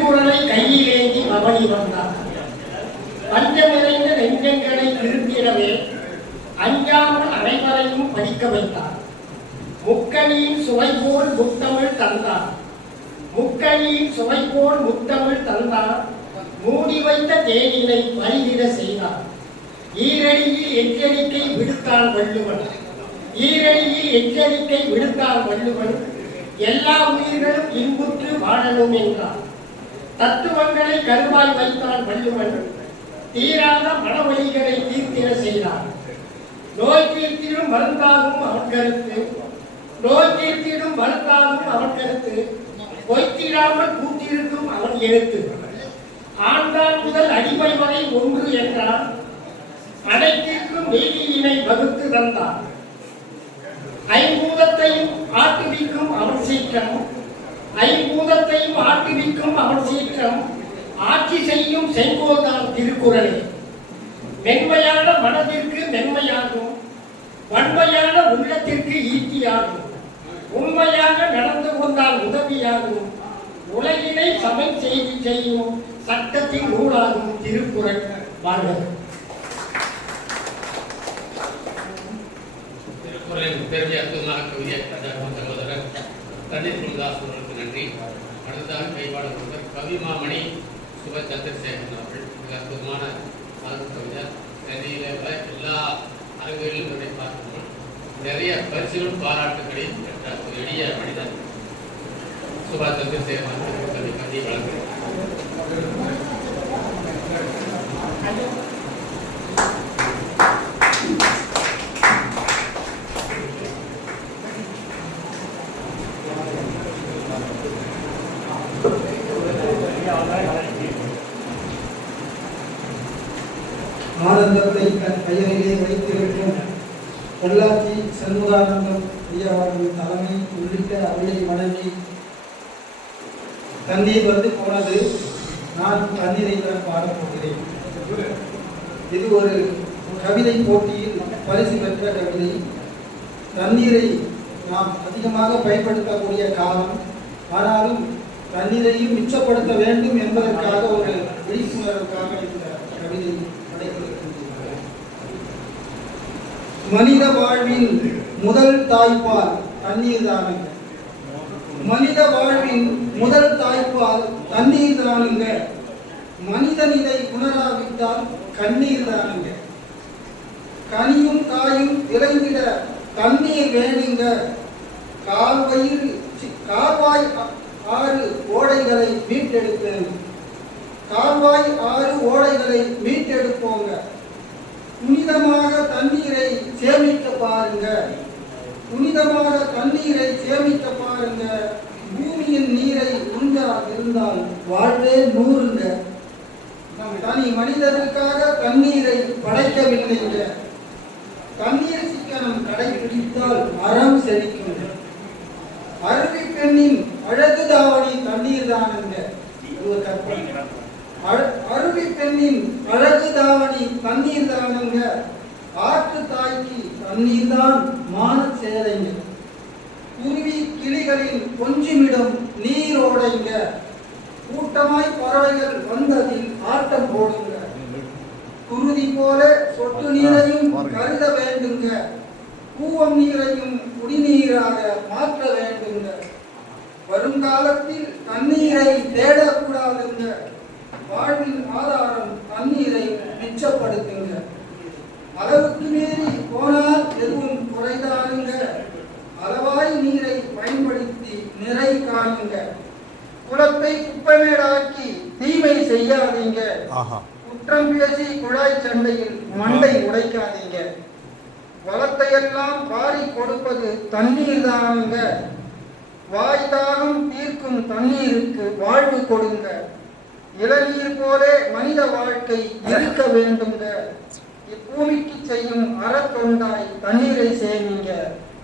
திருக்குறளை கையிலேந்தி பவனி வந்தார். பஞ்சம் நிறைந்த நெஞ்சங்களை திருத்திடவே அஞ்சாமல் அனைவரையும் படிக்க வைத்தார். முக்கணியின் சுவை போல் முத்தமிழ் தந்தார். முக்கணியின் சுவை போல் முத்தமிழ் தந்தார். மூடி வைத்த தேனினை பருகிட செய்தார். ஈரடியில் எச்சரிக்கை விடுத்தான் வள்ளுவன். ஈரடியில் எச்சரிக்கை விடுத்தான் வள்ளுவன். எல்லா உயிர்களும் இன்புற்று வாழணும் என்றார். தத்துவங்களை கருவாய் வைத்தான் வள்ளுவன். தீராத மனவழிகளை தீர்த்திட செய்தார். நோய் தீர்த்திடும் மருந்தாகும் அவன் கருத்து. நோய் தீர்த்திடும் மருந்தாகும் அவன் கருத்து. பொய்த்திடாமல் கூட்டியிருக்கும் அவன் எழுத்து. ஆண்டான் முதல் அடிமை வரை ஒன்று என்றார். அனைத்திற்கும் நீதியினை வகுத்து தந்தார். ஐம்பூதத்தையும் ஆட்டுவிக்கும் அவன் சீற்றம். ஐம்பூதத்தையும் ஆட்டுவிக்கும் அவன் சீற்றம். ஆட்சி செய்யும் செங்கோல்தான் திருக்குறளே. மென்மையான மனதிற்கு மென்மையாகும். வன்மையான உள்ளத்திற்கு ஈட்டியாகும். உண்மையாக நடந்து கொண்டால் உதவியாகும். உலகினை சமை செய்தி செய்யும் சட்டத்தின் நூலாகும் திருக்குறள். வாழ்க. திருக்குறளின் பெருமை அற்புதமாக கவிதை சகோதரர் கதிர் முருகாஸ் அவர்களுக்கு நன்றி. அடுத்ததாக கைவாட ஒருவர் கவிமாமணி சுப சந்திரசேகரன் அவர்கள். மிக அற்புதமான கவிதை. சென்னையில் எல்லா அரங்குகளிலும் இதை பார்க்கணும். நிறைய பரிசுகளும் பாராட்டுகளையும் பெற்ற ஒரு எளிய மனிதன் சுபா சந்திரசேகரன் கவி கவிதை வழங்குகிறார். ஆனந்தத்தை தன் பெயரிலே வைத்திருக்கும் பொள்ளாச்சி சண்முகானந்தம் ஐயாவின் தலைமை உள்ளிட்ட அவையை வணங்கி தண்ணீர் வந்து போனது. நான் தண்ணீரை தான் பாடப்போகிறேன். இது ஒரு கவிதை போட்டியில் பரிசு பெற்ற கவிதை. தண்ணீரை நாம் அதிகமாக பயன்படுத்தக்கூடிய காலம், ஆனாலும் தண்ணீரையும் மிச்சப்படுத்த வேண்டும் என்பதற்காக ஒரு விழிப்புணர்வுக்காக இந்த கவிதை மனித வாழ்வின் முதல் தாய்ப்பால் தண்ணீர் தானுங்க. மனித வாழ்வின் முதல் தாய்ப்பால் தண்ணீர் தானுங்க. மனிதன் இதை உணராவிட்டால் கண்ணீர் தானுங்க. கனியும் காயும் விளைந்திட தண்ணீர் வேணுங்க. கால்வாய் 6 ஓடைகளை மீட்டெடுப்பேன். கால்வாய் 6 ஓடைகளை மீட்டெடுப்போங்க. புனிதமாக தண்ணீரை சேமிக்க பாருங்க. புனிதமாக தண்ணீரை சேமிக்க பாருங்க. பூமியின் நீரை உண்டா இருந்தால் வாழ்வே 100ங்க. தனி மனிதனுக்காக தண்ணீரை படைக்கவில்லைங்க. தண்ணீர் சிக்கனம் கடைபிடித்தால் அறம் செழிக்குங்க. அருவி பெண்ணின் அழகு தாவணி தண்ணீர் தானுங்க. ஒரு கற்பனை. அருவி பெண்ணின் அழகு தாவணி தண்ணீர் தானுங்க. ஆற்று தாய்க்கு தண்ணீர் தான் மான சேரைங்க. குருவி கிளிகளின் கொஞ்சிமிடம் நீரோடைங்க. கூட்டமாய் பறவைகள் வந்ததில் ஆட்டம் போடுங்க. குருதி போல சொட்டு நீரையும் கருத வேண்டுங்க. கூவம் நீரையும் குடிநீராக மாற்ற வேண்டுங்க. வருங்காலத்தில் தண்ணீரை தேடக்கூடாதுங்க. வாழ்வின் ஆதாரம் தண்ணீரை மிச்சப்படுத்துங்க. அளவுக்கு மீறி போனால் எதுவும் குறைதானுங்க. அளவாய் நீரை பயன்படுத்தி நிறை காணுங்க. குளத்தை குப்பைமேடாக்கி தீமை செய்யாதீங்க. குற்றம் பேசி குழாய் சண்டையில் மண்டை உடைக்காதீங்க. வளத்தையெல்லாம் வாரி கொடுப்பது தண்ணீர் தானுங்க. வாய்தாகம் தீர்க்கும் தண்ணீருக்கு வாழ்வு கொடுங்க. இளநீர் போல மனித வாழ்க்கை இருக்க வேண்டுங்க. இப்பூமிக்கு செய்யும் அறத்தொண்டாய் தண்ணீரை சேமிங்க.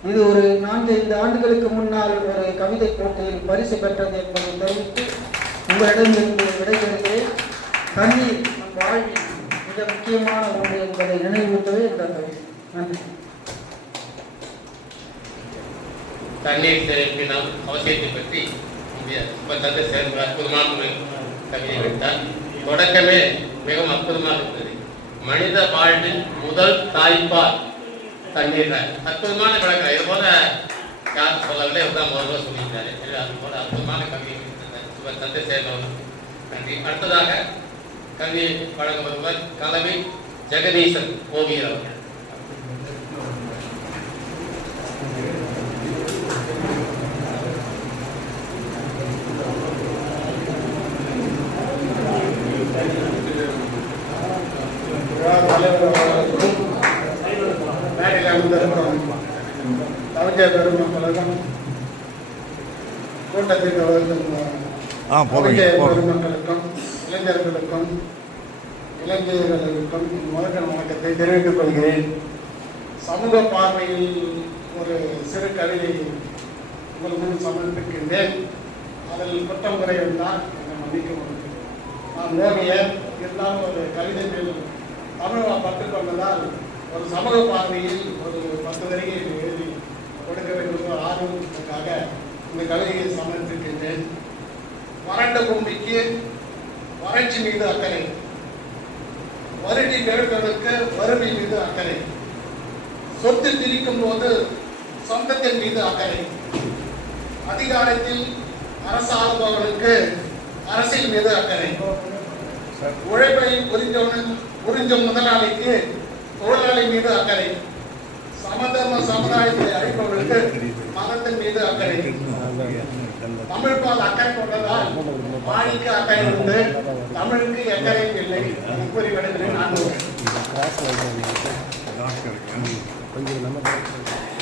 இது ஒரு 4-5 ஆண்டுகளுக்கு முன்னால் ஒரு கவிதை போட்டியில் பரிசு பெற்றது என்பதை தெரிவித்து உங்களிடமிருந்து விடைபெறுகிறேன். தண்ணீர் நம் வாழ்வில் மிக முக்கியமான ஒன்று என்பதை நினைவூட்டவே இந்த கவிதை. நன்றி. தண்ணீர் சேமிப்பின் அவசியத்தை பற்றி இந்திய அற்புதமான கவிதை விட்டார். தொடக்கமே மிகவும் அற்புதமாக இருந்தது. மனித வாழ்வின் முதல் தாய்ப்பால் தண்ணீர். அற்புதமான விளக்கம். இது போல யார் சொல்லவில்லை, இதுதான் முதல்ல சொல்லியிருக்காரு. அது போல அற்புதமான கவிதை சந்திரசேகர். நன்றி. அடுத்ததாக கல்வியை வழங்க வருவர் கலவி ஜெகதீசன் ஓவியர் அவர்கள். கூட்டத்திற்கு பெருமக்களுக்கும் இளைஞர்களுக்கும் இளைஞர்களுக்கும் முதற்கண வணக்கத்தை தெரிவித்துக் கொள்கிறேன். சமூக பார்வையில் ஒரு சிறு கவிதை உங்கள் முன் சமர்ப்பிக்கின்றேன். அதில் குற்றம் குறை இருந்தால் என்னை மன்னிக்க முடியும். நான் ஓவியர் இருந்தாலும் ஒரு கவிதை மேல் தமிழ் கற்றுக்கொண்டதால் ஒரு சமூக பார்வையில் ஒரு 10 வரிகள் எழுதி கொடுக்க வேண்டும் ஒரு ஆர்வத்திற்காக இந்த கவிதையை சமர்ப்பிக்கின்றேன். வறண்ட பூமிக்கு வறட்சி மீது அக்கறை, வருடி பெருக்களுக்கு வறுமை மீது அக்கறை, சொத்து பிரிக்கும் போது சொந்தத்தின் மீது அக்கறை, அதிகாரத்தில் அரசாளுபவர்களுக்கு அரசியல் மீது அக்கறை, உழைப்பை புரிஞ்சும் முதலாளிக்கு தொழிலாளி மீது அக்கறை, சமுதாயத்தை அழிப்பவர்களுக்கு மதத்தின் மீது அக்கறை, தமிழ் பால் அக்கறை கொண்டதால் வாணிக்கு அக்கறை உண்டு, தமிழுக்கு எக்கறையும் இல்லை. கூறி விடுகிறேன்.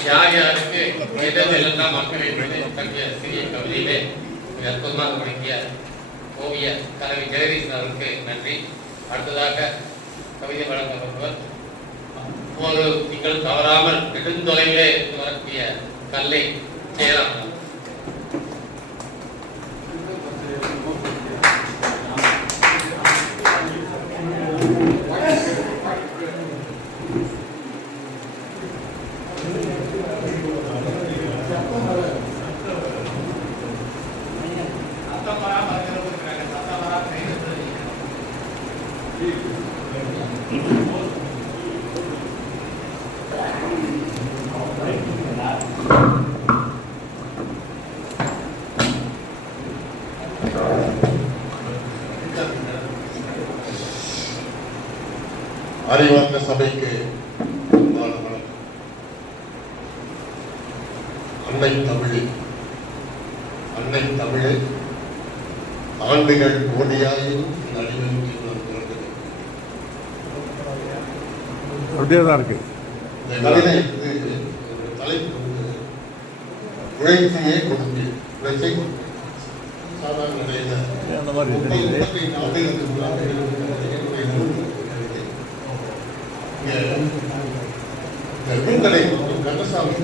யார் யாருக்கு எதெல்லாம் அக்கறை என்பதை தன்னுடைய சிறிய கவிதையிலே அற்புதமாக வழங்கிய ஓவியர் கலவி ஜெகதீசன் அவருக்கு நன்றி. அடுத்ததாக கவிதை வழங்க வருவர் ஒரு நீங்கள் தவறாமல் நெடுந்தொலைவிலே வரக்கூடிய கல்லை செய்யலாம். அறிவார்ந்த சபைக்கு அன்னை தமிழ் ஆண்டுகள் கோடியாயும் அப்படியேதான் இருக்கு. இந்த கவிதை தலைப்பு உழைப்பையே கொடுத்து உழைப்பை சாதாரண நிலையில அந்த மாதிரி ஆண்டுகளுக்கு முன்னாடி கந்தசாமி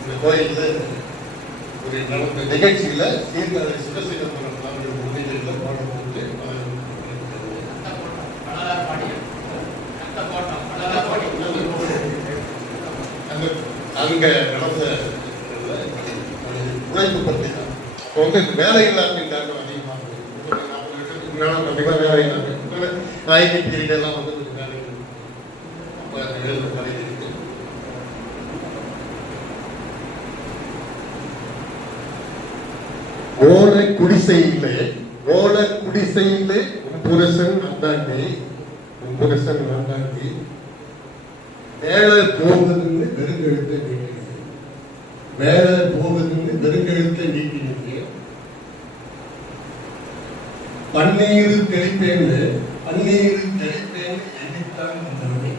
இந்த கோயில்ல ஒரு நடந்த நிகழ்ச்சியில சீர்காழி சிவசேகரன் பாடம் போட்டு அங்க நடந்த உழைப்பு பற்றி தான். இப்போ வந்து வேலை இல்லாமல் அதிகமாக வேலை இல்லாமல் ஐடி பீரியட் எல்லாம் வந்து ஓலை குடிசையிலே புருஷன் அந்தாண்டி மேலே போகுதுன்னு வெறுங்கெழுத்தை நீக்கினீங்க பன்னீர் தெளிப்பேன்னு எண்ணித்தான் வந்தவனே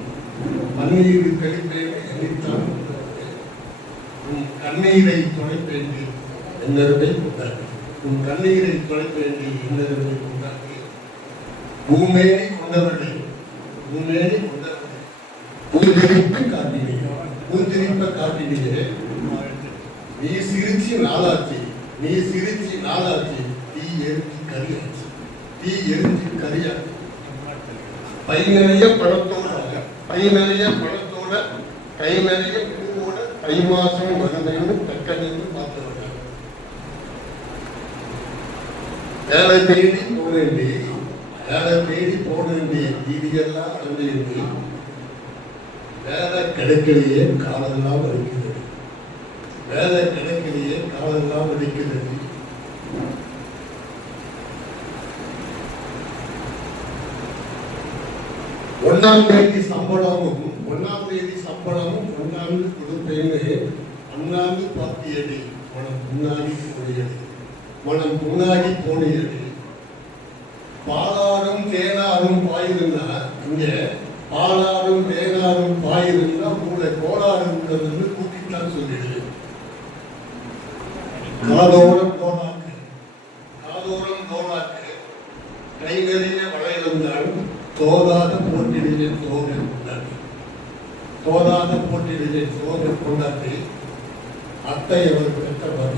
உன் கண்ணீரை துடைப்பேண்டி என்னருமை உண்டாக்கி பூமேனி கொண்டவர்கள் பூந்திரிப்ப காட்டினீங்க நீ சிரிச்சு நாளாச்சு தீ எரிஞ்சு கரியாச்சு பை நிறைய பணத்தோட கை நிறைய பூவோட கை மாசம் வருதைன்னு தக்கணின்னு பார்த்தவர்கள் வேலை தேடி போனேன்டி, வேலை தேடி போனேன்டி, வீதியெல்லாம் அலைஞ்சேன்டி, வேலை கிடைக்கலையே காலெல்லாம் வலிக்குது, வேலை கிடைக்கலையே காலெல்லாம் வலிக்குது. 1ஆம் தேதி சம்பளமும் 1ஆம் கொடுப்பேன்னு அண்ணாந்து பாத்தியடி, மனம் முன்னாடி போனியடி, மனம் முன்னாடி போனியடி. பாலாரும் தேனாரும் பாயிருந்தா, இங்க பாலாரும் தேனாரும் பாயிருந்தா மூளை கோளாறுங்கிறது கூட்டித்தான் சொல்லிடு. காதோரம் கோலாக்கு, காதோரம் கோலாக்கு, கை நிறைய வளையல்தான் தோதாத போட்டியிலே சோதனை கொண்டாடி, தோதாத போட்டியிலே சோதனை கொண்டாடி. அத்தையவர் பெற்றவர்,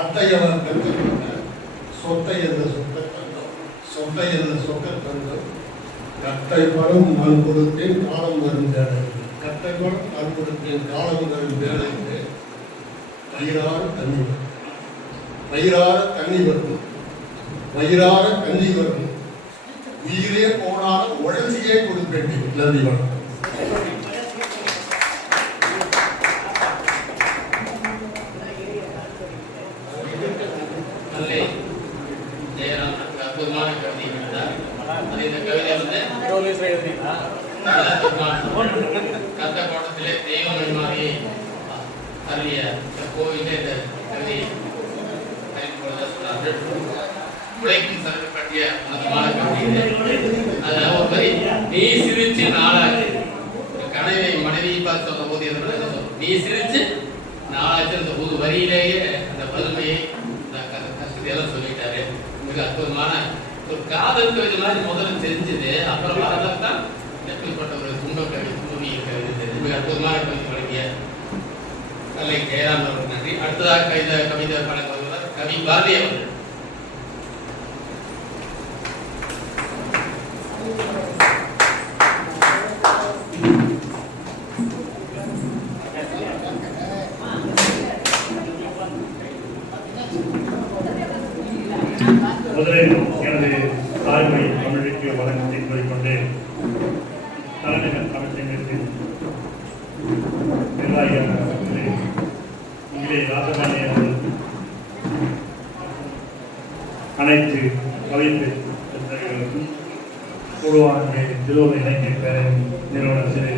அத்தையவர் பெற்றவர் சொத்தை என்ற சொத்த தந்தம், சொத்தை என்ற சொத்த தந்தம். கட்டை படம் நான் கொடுத்தேன் காலம் வரும் வேலை, கட்டை படம் நான் கொடுத்தேன் காலம் வரும் வேலைக்கு வயிறார தண்ணி வரும், வயிறார தண்ணி வரும், வயிறார கஞ்சி வரும். உயிரே போனாலும் உடல்சியே கொடுப்பேன். நன்றி வணக்கம். அற்புதமான கவிதை எழுதினார். அது இந்த கவிதை வந்து கத்த கோட்டத்திலே தெய்வம் மாதிரி அருளிய கோவிலே இந்த கவிதையை சொன்னார்கள். உழைக்கும் சரக்கு பற்றிய அற்புதமான கவிதை. அது ஒரு வரி, நீ சிரிச்சு நாளாச்சு. கனவை மனைவியை பார்த்து சொன்ன போது என்ன சொல்லும், நீ சிரிச்சு நாளாச்சு. அந்த ஒரு வரியிலேயே அந்த பதுமையை கஷ்டத்தை எல்லாம் சொல்லிட்டாரு. மிக அற்புதமான ஒரு காதல் கவிதை மாதிரி முதல்ல தெரிஞ்சது, அப்புறம் வரதான் எப்படிப்பட்ட ஒரு துன்ப கவிதை, துன்பவியல் கவிதை தெரிஞ்சு மிக அற்புதமான கவிதை வழங்கிய கலை ஜெயராம் அவர்கள் நன்றி. அடுத்ததாக கவிதை வழங்க வருவதால் கவி பாரதி அவர்கள். முதலில் எனது தாய்மொழி தமிழுக்கு வழக்கத்தை கூறிக்கொண்டு தலைநகர் தமிழ்ச்சங்கத்தின் நிர்வாகியான இங்கே ராஜபாணி அவர்கள் அனைத்து கவிதை புத்தகங்களுக்கும் பொதுவான திருவள்ள இலக்கிய பேரவை நிறுவனர் திரு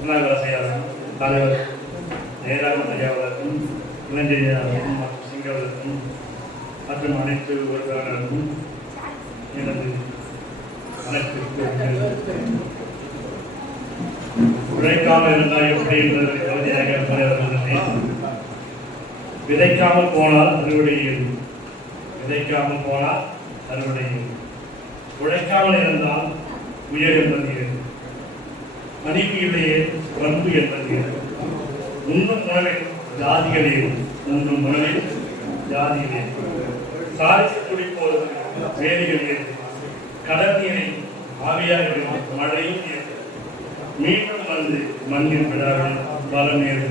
உண்ணாவிரசையாளர் தலைவர் ஜெயராமன் ஐயாவதற்கும் இளஞ்செய்தியாளருக்கும் மற்றும் சிங்கவதற்கும் மற்றும் அனைத்து உறுப்பினர்களுக்கும் எனது உழைக்காமல் இருந்தால் எப்படி என்பதை கவிதையாக பலவர்கள். விதைக்காமல் போனால் அறுவடை, விதைக்காமல் போனால் அறுவடை, உழைக்காமல் இருந்தால் உயர் என்பது, மணிக்கு இல்லையே பண்பு என்பது, உண்ணும் உணவில் ஜாதிகளே, உண்ணும் உணவில் ஜாதிகளே, சாதித்து குடிப்போது வேலிகள் ஏது, கடல் நீரை ஆவியாக மழையும் ஏது, மீண்டும் வந்து மண்ணில் விடாமல் பலம் ஏது,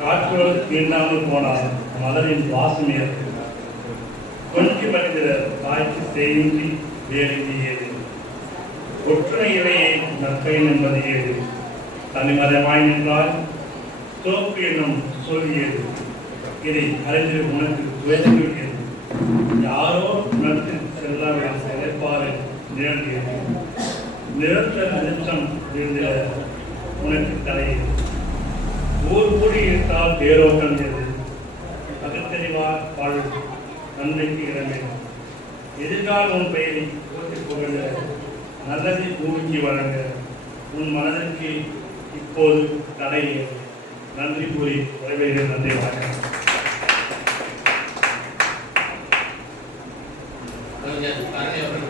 காற்றோடு தீண்டாமல் போனால் மலரின் வாசம் ஏது, கொஞ்சி மனிதர தாய்க்கு செய்தி வேலிக்கு ஏது, ஒற்றுமை இலையை நற்பை என்பது ஏது, தனிமரமாய் நின்றால் தோப்பு என்னும் சொல்லியது, இதை அறிந்து உனக்கு உயர்ந்துவிட்டது, யாரோ உணர்த்து செல்லாத செயற்பாடு நிகழ்ந்தது, நிரந்தர அழுத்தம் இருந்த உனக்கு தலையது, ஊர் கூடி இருந்தால் தேரோட்டம் எது, பகுத்தறிவார் வாழ்வு நன்மைக்கு இடமே, எதிர்கால உன் பெயரை போட்டு புகழ, நல்லதை பூமிக்கு வழங்க, உன் மனதிற்கு இப்போது தடை. நன்றி கூறி உரைவேர்கள். நன்றி, வணக்கம்.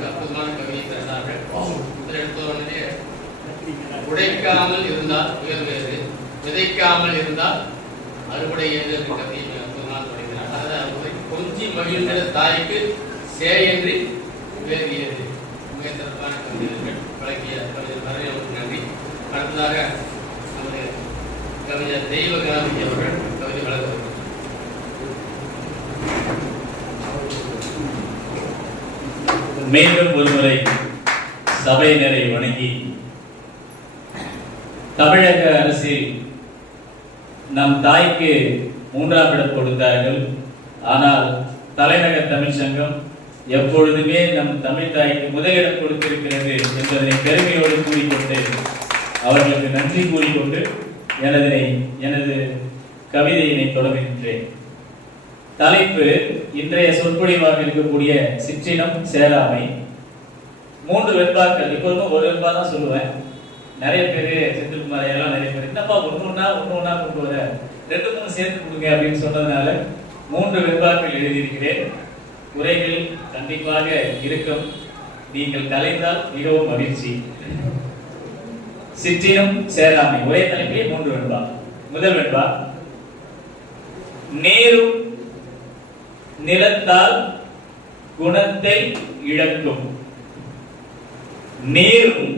அற்புதமான கவிதை பிறந்தார்கள். எடுத்தவர்களே, உழைக்காமல் இருந்தால் உயர்வேறு, விதைக்காமல் இருந்தால் அறுவடை ஏது என்ற கவிதையை அற்புதமாக தொடங்கினார். அதாவது கொஞ்சி மகிழ்ந்த தாய்க்கு சேயன்றி வேறியது. மிக சிறப்பான கவிதைகள் வழங்கிய கவிஞர் வரவேற்பு நன்றி. அடுத்ததாக நமது கவிஞர் தெய்வகாந்தி அவர்கள் கவிதை வழங்குவார்கள். மீண்டும் ஒருமுறை சபையினரை வணங்கி, தமிழக அரசில் நம் தாய்க்கு 3ஆம் இடம் கொடுத்தார்கள். ஆனால் தலைநகர் தமிழ் சங்கம் எப்பொழுதுமே நம் தமிழ் தாய்க்கு முதலிடம் கொடுத்திருக்கிறது என்பதனை பெருமையோடு கூறிக்கொண்டு, அவர்களுக்கு நன்றி கூறிக்கொண்டு எனது கவிதையினை தொடங்குகின்றேன். தலைப்பு இன்றைய சொற்பொழிவாக இருக்கக்கூடிய சிற்றினம் சேராமை. 3 வெண்பாக்கள், எப்போதுமே ஒரு வெண்பா தான் சொல்லுவேன். நிறைய பேர் செந்தில்குமார் எல்லாம் நிறைய பேர் என்னப்பா ஒன்னொன்னா கொண்டு வர 2-3 சேர்த்து கொடுங்க அப்படின்னு சொன்னதுனால 3 வெண்பாக்கள் எழுதியிருக்கிறேன். உரைகள் கண்டிப்பாக இருக்கும். நீங்கள் கலைந்தால் மிகவும் மகிழ்ச்சி. சிற்றினம் சேராமை ஒரே தலைப்பிலே 3 வெண்பா. முதல் வெண்பா, நேரும் நிலத்தால் குணத்தை இழக்கும், நேரும்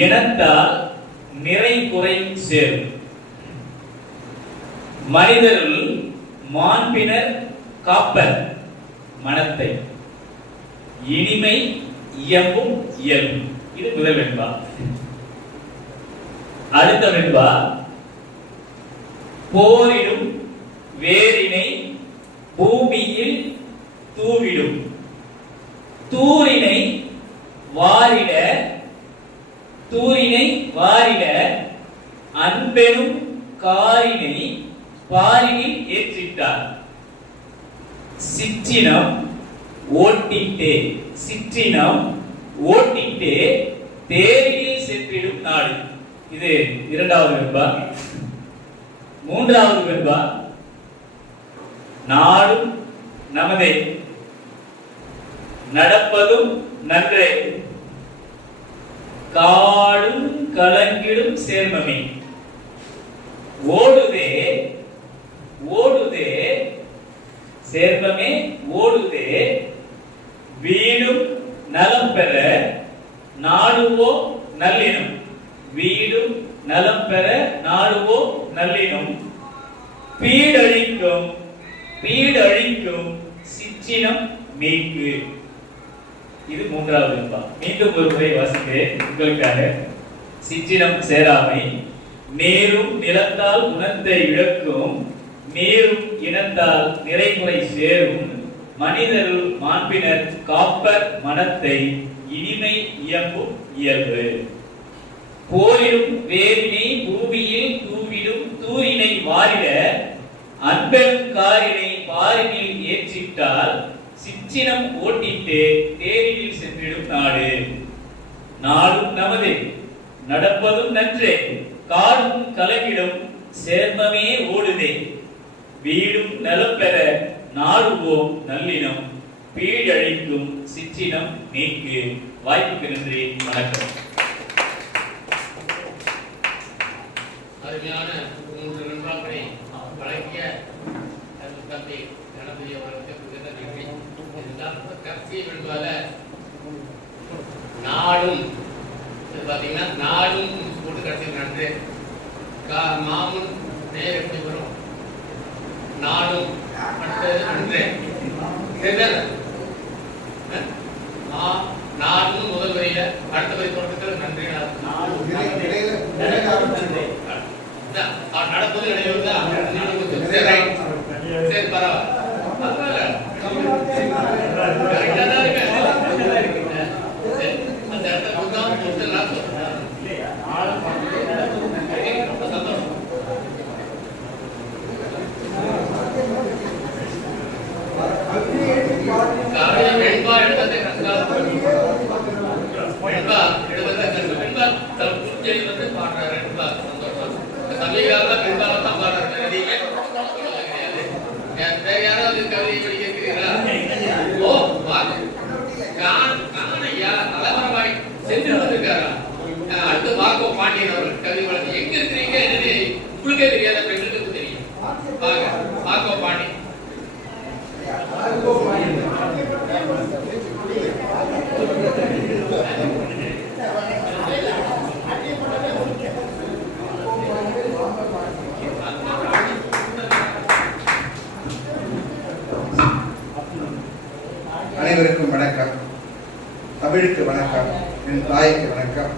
இனத்தால் நிறை குறை சேரும், மனிதருள் மாண்பினர் காப்பர் மனத்தை, இனிமை இயம்பும் இயல்பு. இது முதல் வெண்பா. அடுத்த வெண்பா, போரிடும் வேரினை பூமியில் தூவிடும், தூரினை வாரிட அன்பெனும் காரினை பாரினில் ஏற்றிட்டார், சிற்றினம் ஓட்டிட்டே தேரில் சென்றிடும் நாடு. இது 2வது வெண்பா. 3வது வெண்பா, நாடும் நமதே நடப்பதும் நன்றே, காடும் கலங்கிடும் சேர்மமே, ஓடுதே சேர்மமே ஓடுதே, வீடும் நலம் பெற நாடுவோ நல்லினம், வீடும் நலம் பெற நாடுவோ நல்லினம், பீடழிக்கும் சிற்றினம் மீட்பு. இது 3வது வெண்பா. மீண்டும் ஒரு முறை வாசிக்கிறேன் உங்களுக்காக. சிற்றினம் சேராமை, நேரும் நிலத்தால் குணத்தை இழக்கும், நேரும் இனத்தால் நிறைகுறை சேரும், மனிதருள் மாண்பினர் காப்பர் மனத்தை, இனிமை இயம்பும் இயல்பு, போரிடும் வேரினை பூமியில் தூவிடும், தூரினை வாரிட அன்பெனும் காரினை பாரினில் ஏற்றிட்டால், சிற்றினம் ஓட்டிட்டு தேரில் சென்றிடும் நாடு, நாடும் நமதே நடப்பதும் நன்றே, காடும் கலங்கிடும் சேர்மமே ஓடுதே, வீடும் நலம் பெற நாடுவோம் நல்லினம், பீடழிக்கும் சிற்றினம் நீக்கு. வாய்ப்புக்கு நன்றி. வணக்கம். அருமையான 3 வெண்பாக்களை வழங்கிய தம்பி கணபதி அவர்களுக்கு மிகுந்த நன்றி. இதுதான் கடைசி வெண்பால நாடும் பாத்தீங்கன்னா நாடும் போட்டு கடைசி நன்று மாமுன் நேர் எப்படி வரும், நாடும் அடுத்தது நன்றே, நாடும் முதல் வரியில அடுத்த வரி தொடக்கத்தில் நன்றி நடப்பது இடையூறுதா? சரி பரவாயில்ல, கரெக்டா தான் இருக்கு. அந்த இடத்துல ரொம்ப சந்தோஷம். வெண்பா எழுபது பாடுறாரு. சந்தோஷம். சமீகால வெண்பாவை தான் பாடுறாரு. யாராவது கவிதை படிக்கிறீங்களா? ஓ காணையா தலைவரமாய் சென்று வந்திருக்காரா? அடுத்து மார்க்கோ பாண்டியன் அவர்கள் கவிதை வளர்ந்து எங்க இருக்கிறீங்க என்னன்னு உங்களுக்கே தெரியாத பெண்களுக்கு தெரியும். மார்க்கோ பாண்டியன் அனைவருக்கும் வணக்கம். தமிழுக்கு வணக்கம், என் தாய்க்கு வணக்கம்.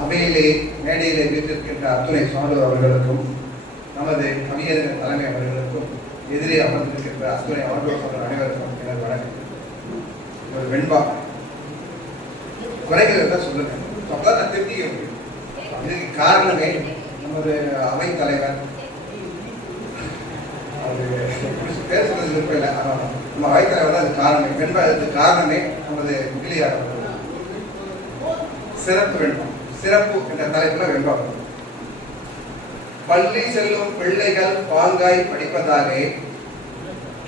அவையிலே மேடையிலே வீட்டிருக்கின்ற அத்துணை சான்றோர் அவர்களுக்கும், நமது கவியரங்க தலைமை அவர்களுக்கும், எதிரே அமர்ந்திருக்கின்ற அத்துணை ஆண்டோர் அனைவருக்கும் எனது வணக்கம். ஒரு வெண்பா குறைகள் தான் சொல்லுங்க, அப்பதான் நான் திருத்திக்க முடியும். இதுக்கு காரணமே நமது அவை தலைவர், அது பேர் சொல்றது விருப்பம் இல்லை, ஆனால் நம்ம அவை தலைவர் தான் அது காரணமே. வெண்பா அதுக்கு காரணமே நமது முகிலியார் சிறப்பு வெண்பா. சிறப்பு என்ற தலைப்புல வெண்பா. பள்ளி செல்லும் பிள்ளைகள் பாங்காய் படிப்பதாலே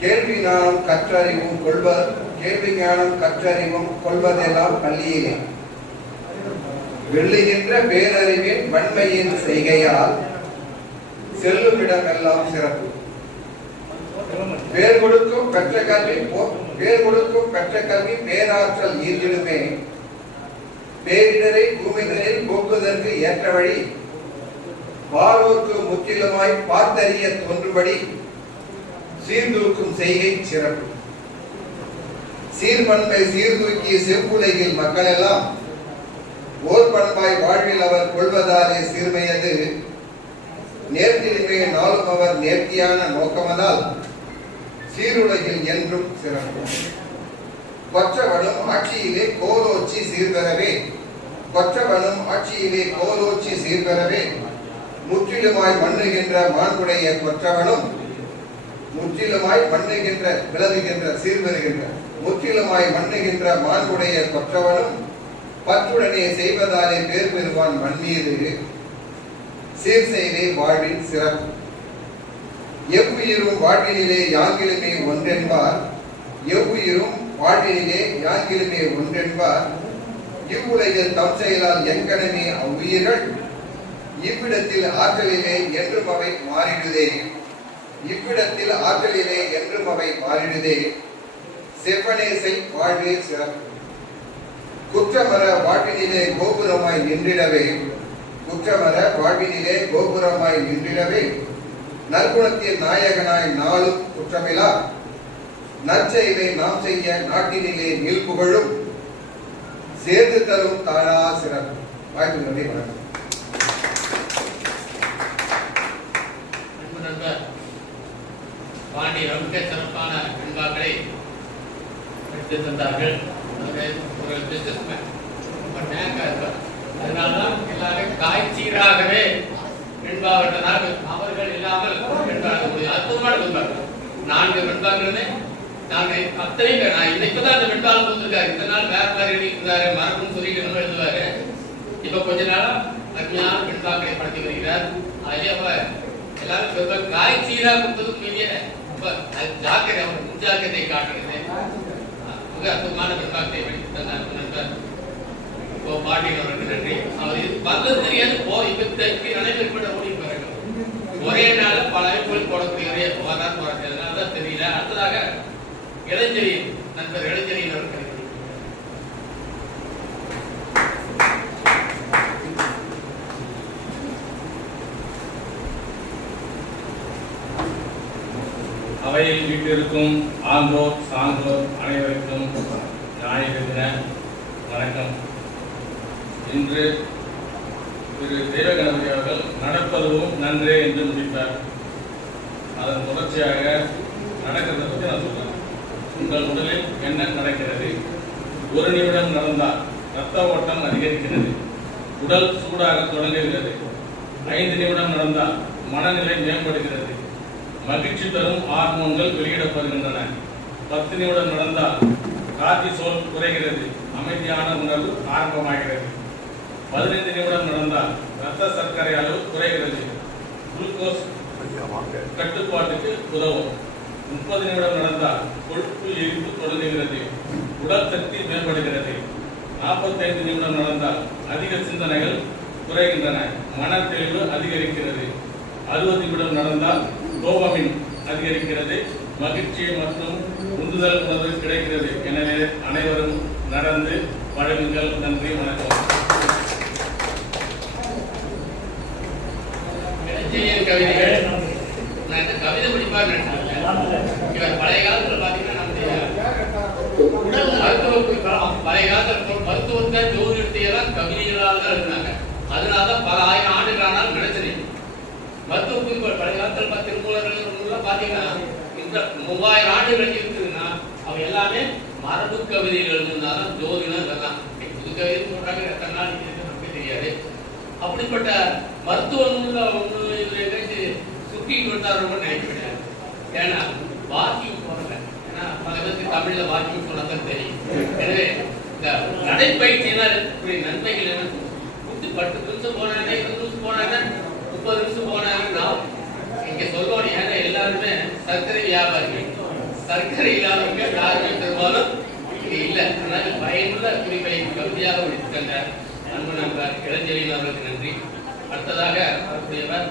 கேள்வி ஞானம் கற்றறிவும் கேள்வி ஞானம் கற்றறிவும் கொள்வதெல்லாம் பள்ளியிலே வெள்ளுகின்ற பேரறிவின் வன்மையின் செய்கையால் செல்லுமிடமெல்லாம் சிறப்பு. பேர் கொடுக்கும் பெற்ற கல்வி பேராற்றல் ஈர்த்திடுமே, பேரிடரை பூமிகளில் போக்குவதற்கு ஏற்ற வழி பாரோர்க்கு முற்றிலுமாய் பார்த்தறிய தோன்றுபடி சீர்தூக்கும் செய்கை சிறப்பு. சீர்பண்பை சீர்தூக்கிய செவ்வுலகில் மக்கள் எல்லாம் ஓர் பண்பாய் வாழ்வில் அவர் கொள்வதாலே சீர்மையது நேர்த்தியிலே நாளும் அவர் நேர்த்தியான நோக்கமதால் சீருலகில் என்றும் சிறப்பு. கொற்றவனும் ஆட்சியிலே கோலோச்சி சீர்பெறவே முற்றிலுமாய் மண்ணுகின்ற மாண்புடைய கொற்றவனும் முற்றிலுமாய் மண்ணுகின்ற மாண்புடைய கொற்றவனும் பற்றுடனே செய்வதாலே பேர் பெறுவான் மண்மீது சீர்செய்தே வாழ்வின் சிறப்பு. எவ்வுயிரும் வாழ்வினிலே யாங்கிலுமே ஒன்றென்பார் இவ்வுலகில் தம் செயலால் எங்கனமே அவ்வுயிர்கள் இவ்விடத்தில் ஆற்றலிலே என்றும் அவை மாறிடுதே செவ்வனேசை வாழ்வே சிறப்பு. குற்றமர வாழ்வினிலே கோபுரமாய் நின்றிடவே நற்குணத்தின் நாயகனாய் நாளும் குற்றமிலா நற்செயலை நாம் செய்ய நாட்டினிலே நீள்புகழும் சேர்ந்து தரும் தாரா சிறப்பு. வாய்ப்பு நன்றி, வணக்கம். பாண்டி ரொம்ப சிறப்பான வெண்பாக்களை எடுத்து தந்தார்கள். ஒரு பிசினஸ்மேன் அதனால்தான் எல்லாரும் காய்ச்சீராகவே வெண்பாவட்டனால் அவர்கள் இல்லாமல் அற்புதமான வெண்பாக்கள் 4 வெண்பாக்களுமே நாங்கள் அத்தனை நான் இப்பதான் அந்த வெண்பாவில் கொடுத்துருக்காரு. இத்தனை நாள் வேற மாதிரி எழுதியிருந்தாரு, மரபுன்னு சொல்லிட்டு நம்ம எழுதுவாரு. இப்ப கொஞ்ச நாளா அருமையான வெண்பாக்களை படுத்தி வருகிறார். அதே எல்லாரும் காய்ச்சீரா கொடுத்ததும் மீறிய ஜாக்கிரதை அவர் முன்ஜாக்கிரதை காட்டுகிறது. மிக அற்புதமான வெண்பாக்களை படித்து தந்தார் நண்பர் பாண்டியன் அவருக்கு நன்றி. அவர் வந்தது தெரியாது, இப்ப நடைபெறப்பட்ட ஓடி பாருங்க ஒரே நாள் பல அமைப்புகள் போடக்கூடிய போராட்டம் தெரியல. அடுத்ததாக இளஞ்செழியன் நண்பர் இளஞ்செழியன் அவர்கள் அவையில் வீட்டிற்கும் ஆண்டோர் சான்றோர் அனைவருக்கும் ஞாயிறு தின வணக்கம். இன்று திரு தேவகணபதி அவர்கள் நடப்பதும் நன்றே என்று முடித்தார். அதன் தொடர்ச்சியாக நடக்கிறத பற்றி நான் சொல்றேன். உங்கள் உடலில் என்ன நடக்கிறது? 1 நிமிடம் நடந்தால் ரத்த ஓட்டம் அதிகரிக்கிறது, உடல் சூடாக தொடங்குகிறது. 5 நிமிடம் நடந்தால் மனநிலை மேம்படுகிறது, மகிழ்ச்சி தரும் ஹார்மோன்கள் வெளியிடப்படுகின்றன. 10 நிமிடம் நடந்தால் கார்டிசோல் குறைகிறது, அமைதியான உணர்வு ஆரம்பமாகிறது. 15 நிமிடம் நடந்தால் இரத்த சர்க்கரை அளவு குறைகிறது, குளுக்கோஸ் கட்டுப்பாட்டுக்கு உதவும். 30 நிமிடம் நடந்தால் கொழுப்பு எரிப்பு தொடங்குகிறது, உடல் சக்தி மேம்படுகிறது. 45 நிமிடம் நடந்தால் அதிக சிந்தனைகள் குறைகின்றன, மன தெளிவு அதிகரிக்கிறது. 60 நிமிடம் நடந்தால் டோபமின் அதிகரிக்கிறது, மகிழ்ச்சி மற்றும் உந்துதல் உணர்வு கிடைக்கிறது. எனவே அனைவரும் நடந்து பழகுங்கள். நன்றி, வணக்கம். கவிதைகள் நான் கவிதை படிப்பார் இவர் பழைய காலத்துல பாத்தீங்கன்னா நம்முடைய பழைய காலத்தில் மருத்துவத்தை ஜோதிடத்தையெல்லாம் கவிதைகளால் தான் எழுதினாங்க. அதனாலதான் பல ஆயிரம் ஆண்டுகளானால் நினைச்சது. மருத்துவத்துக்கு பழைய காலத்தில் திருமூலர்கள் பாத்தீங்கன்னா இந்த 3000 ஆண்டுகள் இருக்குதுன்னா அவங்க எல்லாமே மரபு கவிதைகள் எழுதுனாலும் ஜோதிடம் இதெல்லாம் புது கவிதை போட்டாங்க. எத்தனை நாள் நமக்கு தெரியாது. அப்படிப்பட்ட மருத்துவ நூல்ல ஒன்று சுட்டிட்டு வந்தார் நினைக்கிறேன். ஏன்னா வாக்கியம் போறல, ஏன்னா பல பேருக்கு தமிழ்ல வாக்கியம் சொன்னதான் தெரியும். எனவே இந்த நடைப்பயிற்சியினால் நன்மைகள் என்ன, 10 நிமிஷம் போனாங்க, 20 நிமிஷம் போனாங்க, 30 நிமிஷம் போனாங்கன்னா இங்க சொல்லணும். ஏன்னா எல்லாருமே சர்க்கரை வியாபாரிகள், சர்க்கரை இல்லாதவங்க யாருமே பெரும்பாலும் இங்க இல்லை. அதனால பயனுள்ள குறிப்பை கவிதையாக முடித்துக்கங்க. அன்பு நண்பர் இளஞ்செழியன் அவர்களுக்கு நன்றி. அடுத்ததாக அவருடையவர்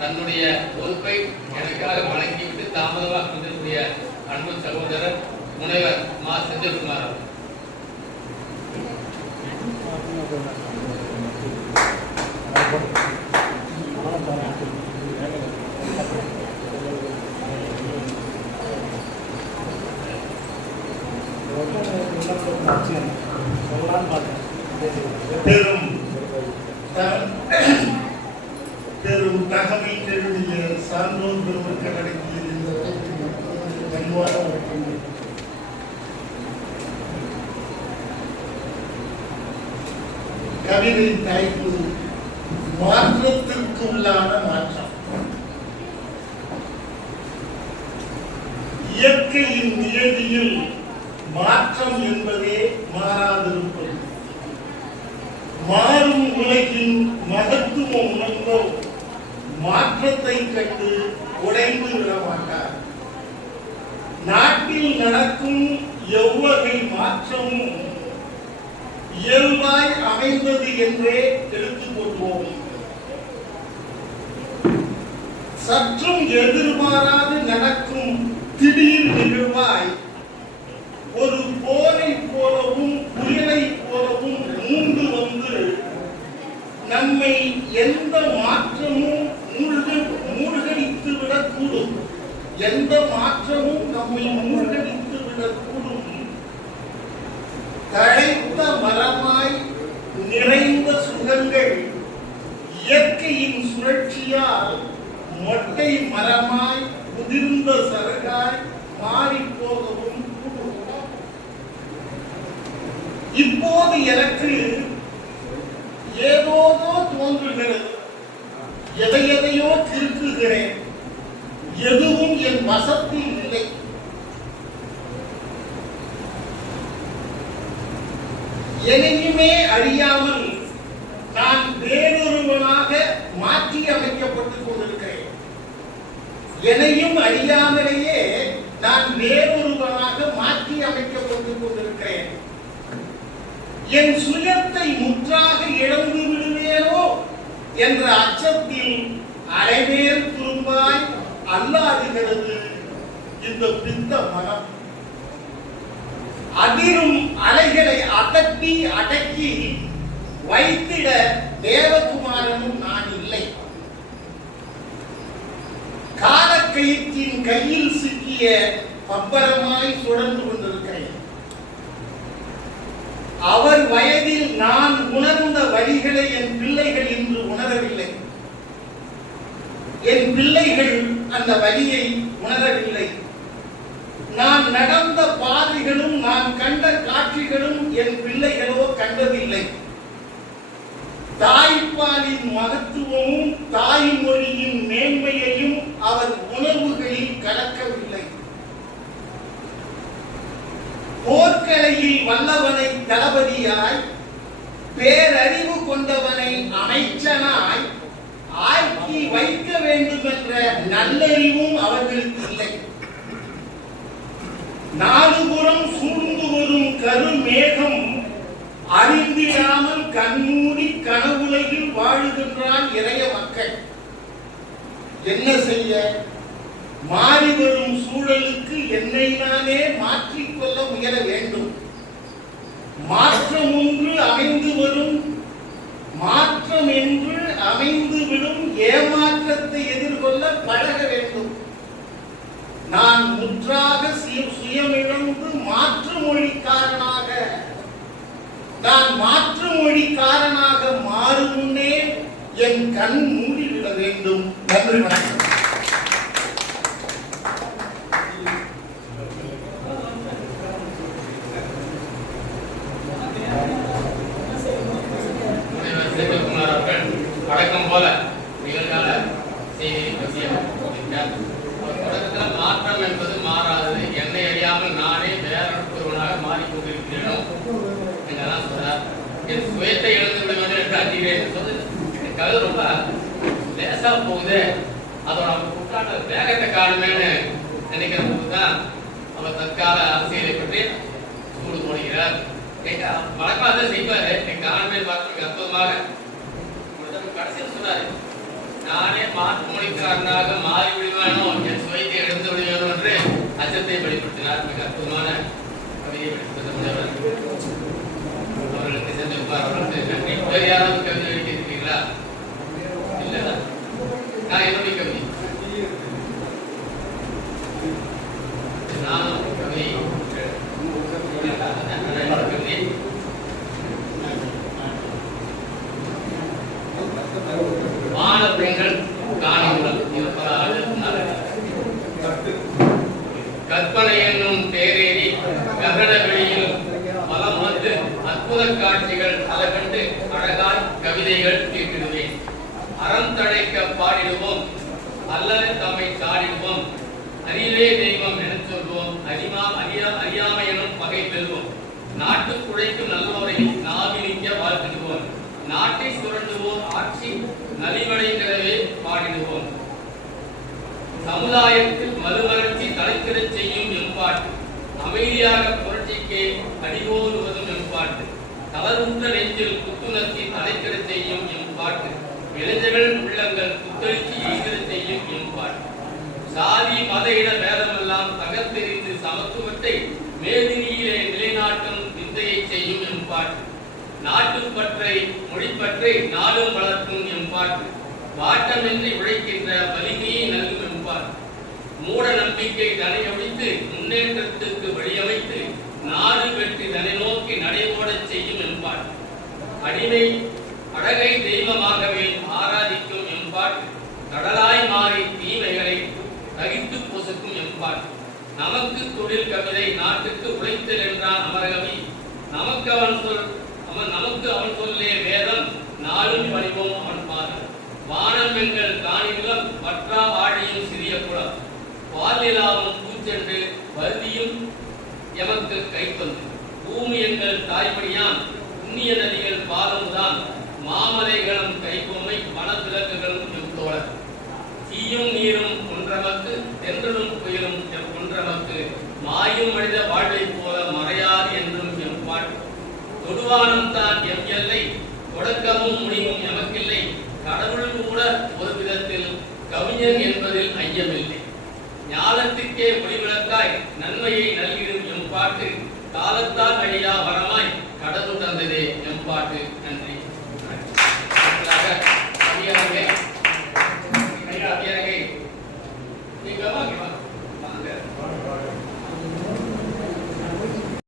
தன்னுடைய பொறுப்பை எனக்காக வழங்கிவிட்டு தாமதமாக வந்திருக்கூடிய அன்பு சகோதரர் முனைவர் மா செந்தில்குமார் அவர். பெரும் தகவல் தெரிவிய சான்றோர் பெருமக்கள் அடங்கிய இந்த கவிதை தலைப்பு மாற்றத்திற்கு உள்ளான மாற்றம். இயற்கையின் நியதியில் மாற்றம் என்பதே மாறாதிருப்பது. மாறும் உலகின் மகத்துவம் உணர்ந்தோர் மாற்றத்தை கண்டு உடைந்து விடமாட்டார். நாட்டில் நடக்கும் எவ்வகை மாற்றமும் இயல்பாய் அமைந்தது என்றே எடுத்துக் கொள்வோம். சற்றும் எதிர்பாராது நடக்கும் திடீர் நிகழ்வாய் ஒரு போரை போலவும் புயலை போலவும் மூண்டு வந்து நம்மை எந்த மாற்றமும் மூழ்கடித்து விடக்கூடும். எந்த மாற்றமும் நம்மை மூழ்கடித்து விடக்கூடும். தழைத்த மரமாய் நிறைந்த சுகங்கள் இயற்கையின் சுழற்சியால் மொட்டை மரமாய் முதிர்ந்த சரகாய் மாறி போகவும் கூடும். இப்போது எனக்கு ஏதோதோ தோன்றுகிறது, எதையோ திருக்குகிறேன். எதுவும் என் வசத்தில் இல்லை. எதையுமே அறியாமல் நான் வேறொருவனாக மாற்றி அமைக்கப்பட்டுக் கொண்டிருக்கிறேன். எதையும் அறியாமலேயே நான் வேறொருவனாக மாற்றி அமைக்கப்பட்டுக் கொண்டிருக்கிறேன். என் சுயத்தை முற்றாக இழந்து விடுவேனோ என்ற அச்சத்தில் அலைவேல் துரும்பாய் அல்லாதுகிறது இந்த பித்த மனம். அதிரும் அலைகளை அதட்டி அடக்கி வைத்திட தேவகுமாரனும் நான் இல்லை. காலக்கயிற்றின் கையில் சிக்கிய பம்பரமாய் சுழன்று கொண்டிருக்கிறேன். அவர் வயதில் நான் உணர்ந்த வழிகளை என் பிள்ளைகள் இன்று உணரவில்லை. என் பிள்ளைகள் அந்த வழியை உணரவில்லை. நான் நடந்த பாதைகளும் நான் கண்ட காட்சிகளும் என் பிள்ளைகளோ கண்டதில்லை. தாய்ப்பாலின் மகத்துவமும் தாய்மொழியின் மேன்மையையும் அவர் உணர்வுகளில் கலக்கவில்லை. போர்க்கலையில் வல்லவனை தளபதியாய், பேரறிவு கொண்டவனை அமைச்சனாய் ஆக்கி வைக்க வேண்டும் என்ற நல்லறிவும் அவர்களுக்கு இல்லை. நாலுபுறம் சூழ்ந்து வரும் கருமேகம் அறிந்திடாமல் கண்மூடி கனவுலகில் வாழுகின்றான் இறைய மக்கள். என்ன செய்ய? மாறி வரும் சூழலுக்கு என்னை நானே மாற்றிக்கொள்ள முயல வேண்டும். மாற்றம் ஒன்று அமைந்து வரும், மாற்றம் என்று அமைந்துவிடும் ஏமாற்றத்தை எதிர்கொள்ள பழக வேண்டும். நான் முற்றாக சுயமிழந்து மாற்று மொழிக்காரனாக நான் மாற்று மொழிக்காரனாக மாறும் முன்னே என் கண் மூடிவிட வேண்டும். நன்றி, வணக்கம். வழக்கம் போல நிகழ்கால செய்தியை பற்றிய தொடக்கத்தில் மாற்றம் என்பது மாறாதது. என்னை அறியாமல் நானே வேறொருவனாக மாறிக்கொண்டிருக்கிறேனோ என்றெல்லாம் சொன்னார். என் சுயத்தை இழந்து விடுவது என்று அஞ்சுகிறேன் சொல்லி கதை ரொம்ப லேசா போகுது. அதோட குற்றாட்ட வேகத்தை காணுமேன்னு நினைக்கிற போது தான் அவர் தற்கால அரசியலை பற்றி சூடு போடுகிறார். வழக்கமாக தான் செய்வாரு. காணுமே பார்த்து அற்புதமாக கடைசியில் சொன்னாரு, நானே மாற்று மொழிக்காரனாக மாறி விடுவேனோ, என் சுயத்தை எழுந்து விடுவேனோ என்று அச்சத்தை வெளிப்படுத்தினார். மிக அற்புதமான கவிதையை வெளிப்படுத்த அவர்களுக்கு சென்றிருப்பார். அவர்களுக்கு நன்றி. வேறு யாராவது கவிதை வெளியிட்டிருக்கிறீர்களா? இல்லைதா? நான் என்னுடைய கவிதை நான் கவிதை பெண்கள் காணுங்கள். கற்பனை என்னும் தேரேறி ககன வெளியில் மலம் வந்து அற்புத காட்சிகள் பல கண்டு அழகாய் கவிதைகள் தீட்டிடுவேன். அறம் தழைக்க பாடிடுவோம், அல்லது தம்மை சாடிடுவோம். அறிவே தெய்வம் என சொல்வோம், அறியாமை எனும் பகை பெறுவோம். நாட்டு குழைக்கும் நல்லோரை நாவினிக்க வாழ்த்திடுவோம். நாட்டை சுரண்டுவோம், ஆட்சி நலிவடைகிறவே பாடிடுவோம். சமுதாயத்தில் மறுமலர்ச்சி தலைத்திடச் செய்யும் எம்பாட்டு. அமைதியாக புரட்சிக்கு அடிகோருவதும் எம்பாட்டு. தளர்வுற்ற நெஞ்சில் புத்துணர்ச்சி தலைத்திடச் செய்யும் எம்பாட்டு. இளைஞர்கள் உள்ளங்கள் புத்தெழுச்சி ஈடுபடச் செய்யும் எம்பாட்டு. சாதி மத இன பேதமெல்லாம் தகர்த்தெறிந்து சமத்துவத்தை மேதினியிலே நிலைநாட்டும் விந்தையை செய்யும் எம்பாட்டு. நாட்டுப்பற்றை மொழிப்பற்றை நாடும் வளர்க்கும் எம்பாட்டு. வாட்டமின்றி உழைக்கின்ற வலிமையை நல்கும் எம்பாட்டு. மூட நம்பிக்கை தனை ஒழித்து முன்னேற்றத்துக்கு வழியமைத்து நாடு வெற்றி தனை நோக்கி நடைபோடச் செய்யும் எம்பாட்டு. அடிமை அழகை தெய்வமாகவே ஆராதிக்கும் எம்பாட்டு. கடலாய் மாறி தீமைகளை தகித்து பொசுக்கும் எம்பாட்டு. நமக்கு தொழில் கவிதை நாட்டுக்கு உழைத்தல் என்றான் அமரகவி. நமக்கு அவன் சொல்லே வேதம், நாளும் பணிவோம் அவன் பாதம். வானம் எங்கள் காணிலம் வற்றா வாழியும் சிறிய குளம். வாலிலாவும் பூச்சென்று வருதியும் எமக்கு கைப்பந்து. பூமி எங்கள் தாய்மொழியாம், புண்ணிய நதிகள் பாதமுதான். மாமலைகளும் கைப்பொம்மை, வனவிலங்குகளும் எம்தோழர். தீயும் நீரும் ஒன்றமக்கு, தென்றலும் புயலும் ஒன்றமக்கு. மாயும் மனித வாழ்வை போல மறையாது என்றும் எம்பாட்டு. தொடுவானம் தான் எம் எல்லை, தொடக்கமும் முடிவும் எமக்கில்லை. கடவுள் கூட ஒரு விதத்தில் கவிஞன் என்பதில் ஐயமில்லை. ஞானத்திற்கே ஒளிவிளக்காய் நன்மையை நல்கிடும் எம்பாட்டு. காலத்தால் அழியா வரமாய் கடவுள் தந்ததே எம்பாட்டு. நன்றி.